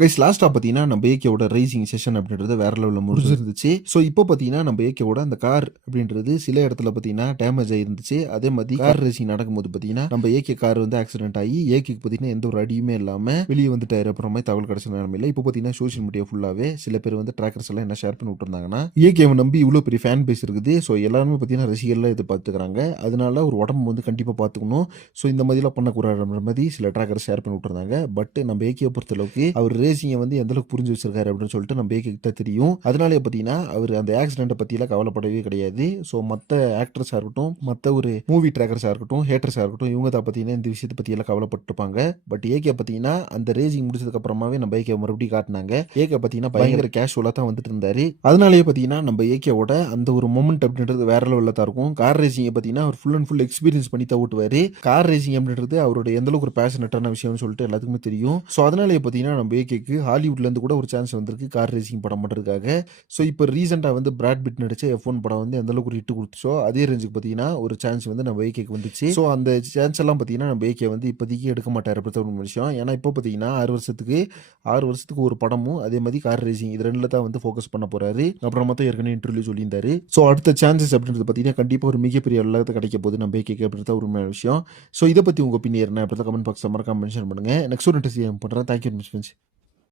Guys லாஸ்ட்டாக பார்த்தீங்கன்னா நம்ம ஏகேவோட ரேசிங் செஷன் அப்படின்றது வேற லெவலில் முடிஞ்சிருந்துச்சு. ஸோ இப்போ பார்த்தீங்கன்னா நம்ம ஏகேவோட அந்த கார் அப்படின்றது சில இடத்துல பார்த்தீங்கன்னா டேமேஜ் ஆயிருந்துச்சு. அதே மாதிரி கார் ரேசிங் நடக்கும்போது பார்த்தீங்கன்னா நம்ம ஏகே கார் வந்து ஆக்சிடென்ட் ஆகி ஏகேக்கு பார்த்தீங்கன்னா எந்த ஒரு அடியுமே இல்லாமல் வெளியே வந்துட்டாரு. அப்புறம் தகவல் கிடைச்ச நிலமையில இப்போ பார்த்தீங்கன்னா சோஷியல் மீடியா ஃபுல்லாகவே சில பேர் வந்து ட்ராக்கர்ஸ் எல்லாம் என்ன ஷேர் பண்ணி விட்டுருந்தாங்கன்னா ஏகேவை நம்பி இவ்வளோ பெரிய ஃபேன் பேஸ் இருக்குது. ஸோ எல்லாருமே பார்த்தீங்கன்னா ரசிகர்லாம் இது பார்த்துக்கிறாங்க அதனால ஒரு உடம்பு வந்து கண்டிப்பாக பார்த்துக்கணும் ஸோ இந்த மாதிரிலாம் பண்ணக்கூடாதுன்ற மாதிரி சில ட்ராக்கர் ஷேர் பண்ணி விட்டுருந்தாங்க. பட் நம்ம ஏகே பொறுத்தளவுக்கு அவர் ரேசிங்கை வந்து எந்த அளவுக்கு புரிஞ்சு வச்சிருக்காரு அப்படின்னு சொல்லிட்டு நம்ம ஏகே கிட்ட தெரியும். அதனாலே பார்த்தீங்கன்னா அவர் அந்த ஆக்சிடென்ட்டை பற்றியெல்லாம் கவலைப்படவே கிடையாது. ஸோ மற்ற ஆக்டர்ஸாக இருக்கட்டும் மற்ற ஒரு மூவி ட்ராக்கர்ஸாக இருக்கட்டும் ஹேட்டர்ஸாக இருக்கட்டும் இவங்க தான் பார்த்தீங்கன்னா இந்த விஷயத்தை பற்றியெல்லாம் கவலைப்பட்டிருப்பாங்க. பட் ஏகே பார்த்தீங்கன்னா அந்த ரேசிங் முடிச்சதுக்கு அப்புறமாவே நம்ம ஏகே மறுபடியும் காட்டினாங்க. ஏகே பார்த்தீங்கன்னா பயங்கர கேஷுவலாக தான் வந்துட்டு இருந்தாரு. அதனாலேயே பார்த்தீங்கன்னா நம்ம ஏகேவோட அந்த ஒரு மூமெண்ட் அப்படின்றது வேற லெவலில் தான் இருக்கும். கார் ரேசிங்கை பார்த்தீங்கன்னா அவர் ஃபுல் அண்ட் ஃபுல் எக்ஸ்பீரியன்ஸ் பண்ணி தான் ஓட்டுவார். கார் ரேசிங் அப்படின்றது அவரோட எந்த அளவுக்கு ஒரு பேஷனட்டான விஷயம்னு சொல்லிட்டு எல்லாத்துக்குமே தெரியும். ஸோ அதனாலேயே பார்த்தீங்கன்னா நம்ம ஏகேக்கு ஹாலிவுட்லேருந்து கூட ஒரு சான்ஸ் வந்திருக்கு. கார் ரேசிங் படம் பண்ணுறதுக்காக ஸோ இப்போ ரீசெண்டாக வந்து பிராட் பிட் நடிச்ச எஃப் ஒன் படம் வந்து எந்த அளவுக்கு ஒரு கொடுத்துச்சோ அதே ரேஞ்சுக்கு பார்த்தீங்கன்னா ஒரு சான்ஸ் வந்து நம்ம ஏகேக்கு வந்துச்சு. ஸோ அந்த சான்ஸ் எல்லாம் பார்த்தீங்கன்னா நம்ம ஏகே வந்து இப்போதைக்கு எடுக்க மாட்டார். அப்படி ஒரு விஷயம். ஏன்னா இப்போ பார்த்தீங்கன்னா ஆறு வருஷத்துக்கு ஆறு வருஷத்துக்கு ஒரு படமும் அதே மாதிரி கார் ரேசிங் இது ரெண்டில் தான் வந்து ஃபோக்கஸ் பண்ண போறாரு. அப்புறம் தான் ஏற்கனவே இன்டர்வியூ சொல்லியிருந்தாரு. ஸோ அடுத்த சான்சஸ் அப்படின்றது பார்த்தீங்கன்னா கண்டிப்பாக ஒரு மிகப்பெரிய அளவுக்கு கிடைக்க போகுது நம்ம ஏகேக்கு அப்படி தான் ஒரு விஷயம். ஸோ இதை பற்றி உங்கள் ஒப்பீனியர் என்ன? அப்படி தான் கமெண்ட் பாக்ஸில் மறக்காம மென்ஷன் பண்ணுங்க. நெக்ஸ்ட் ஒரு இன்ட்ரெஸ்ட் பண்ணுறேன் தேங்க்யூ மிஸ்